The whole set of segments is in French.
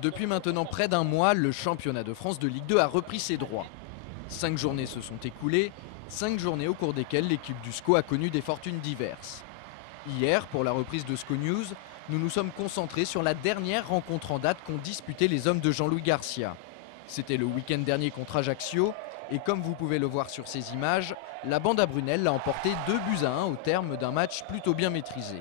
Depuis maintenant près d'un mois, le championnat de France de Ligue 2 a repris ses droits. 5 journées se sont écoulées, 5 journées au cours desquelles l'équipe du SCO a connu des fortunes diverses. Hier, pour la reprise de SCO News, nous nous sommes concentrés sur la dernière rencontre en date qu'ont disputé les hommes de Jean-Louis Garcia. C'était le week-end dernier contre Ajaccio, et comme vous pouvez le voir sur ces images, la bande à Brunel l'a emporté 2-1 au terme d'un match plutôt bien maîtrisé.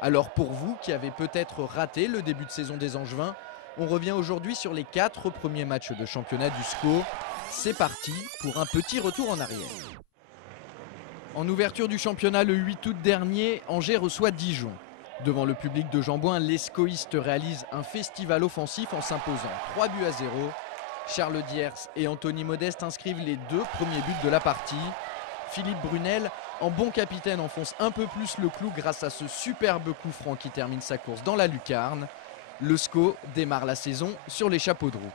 Alors pour vous qui avez peut-être raté le début de saison des Angevins, on revient aujourd'hui sur les 4 premiers matchs de championnat du SCO. C'est parti pour un petit retour en arrière. En ouverture du championnat le 8 août dernier, Angers reçoit Dijon. Devant le public de Jambouin, les SCOistes réalisent un festival offensif en s'imposant 3-0. Charles Diers et Anthony Modeste inscrivent les 2 premiers buts de la partie. Philippe Brunel, en bon capitaine, enfonce un peu plus le clou grâce à ce superbe coup franc qui termine sa course dans la lucarne. Le SCO démarre la saison sur les chapeaux de roue.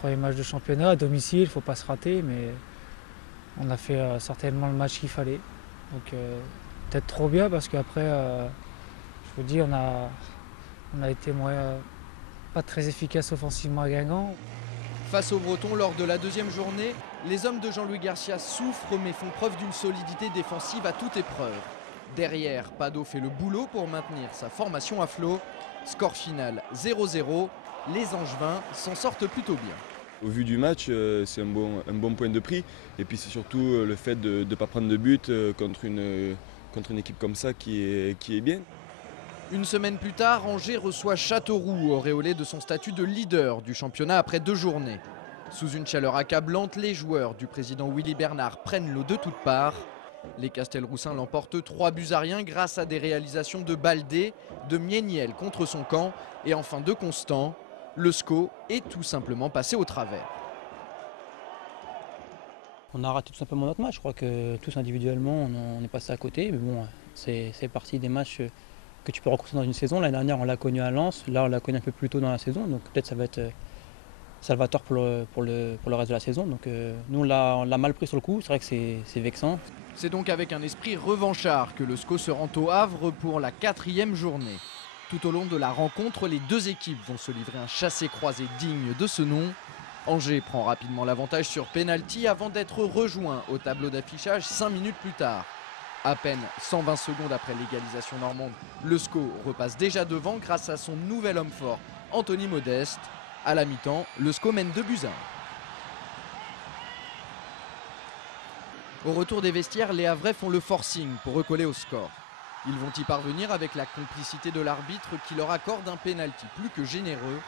Premier match de championnat à domicile, il ne faut pas se rater, mais on a fait certainement le match qu'il fallait. Donc peut-être trop bien parce qu'après, je vous dis, on a été pas très efficace offensivement à Guingamp. Face aux Bretons lors de la deuxième journée, les hommes de Jean-Louis Garcia souffrent mais font preuve d'une solidité défensive à toute épreuve. Derrière, Pado fait le boulot pour maintenir sa formation à flot. Score final 0-0, les Angevins s'en sortent plutôt bien. Au vu du match, c'est un bon point de prix. Et puis c'est surtout le fait de ne pas prendre de but contre une équipe comme ça qui est bien. Une semaine plus tard, Angers reçoit Châteauroux, auréolé de son statut de leader du championnat après 2 journées. Sous une chaleur accablante, les joueurs du président Willy Bernard prennent l'eau de toutes parts. Les Castelroussins l'emportent 3-1 grâce à des réalisations de Baldé, de Mieniel contre son camp et enfin de Constant. Le SCO est tout simplement passé au travers. On a raté tout simplement notre match. Je crois que tous individuellement, on est passé à côté. Mais bon, c'est partie des matchs que tu peux rencontrer dans une saison. L'année dernière, on l'a connu à Lens. Là, on l'a connu un peu plus tôt dans la saison. Donc peut-être ça va être salvateur pour le reste de la saison. Donc nous, on l'a mal pris sur le coup. C'est vrai que c'est vexant. C'est donc avec un esprit revanchard que le SCO se rend au Havre pour la 4e journée. Tout au long de la rencontre, les 2 équipes vont se livrer un chassé-croisé digne de ce nom. Angers prend rapidement l'avantage sur pénalty avant d'être rejoint au tableau d'affichage 5 minutes plus tard. À peine 120 secondes après l'égalisation normande, le SCO repasse déjà devant grâce à son nouvel homme fort, Anthony Modeste. À la mi-temps, le SCO mène 2-1. Au retour des vestiaires, les Havrais font le forcing pour recoller au score. Ils vont y parvenir avec la complicité de l'arbitre qui leur accorde un pénalty plus que généreux.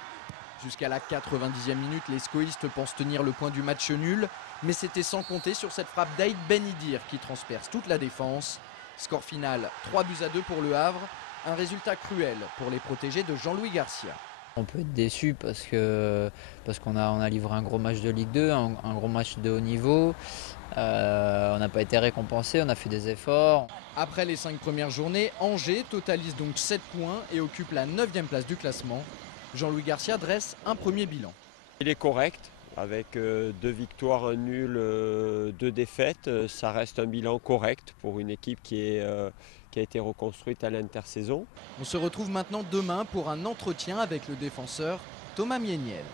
Jusqu'à la 90e minute, les SCOistes pensent tenir le point du match nul, mais c'était sans compter sur cette frappe d'Aïd Ben Idir qui transperce toute la défense. Score final 3-2 pour le Havre, un résultat cruel pour les protégés de Jean-Louis Garcia. On peut être déçu parce qu'on a livré un gros match de Ligue 2, un gros match de haut niveau. On n'a pas été récompensé, on a fait des efforts. Après les 5 premières journées, Angers totalise donc 7 points et occupe la 9e place du classement. Jean-Louis Garcia dresse un premier bilan. Il est correct, avec 2 victoires, un nul, 2 défaites. Ça reste un bilan correct pour une équipe qui a été reconstruite à l'intersaison. On se retrouve maintenant demain pour un entretien avec le défenseur Thomas Mieniel.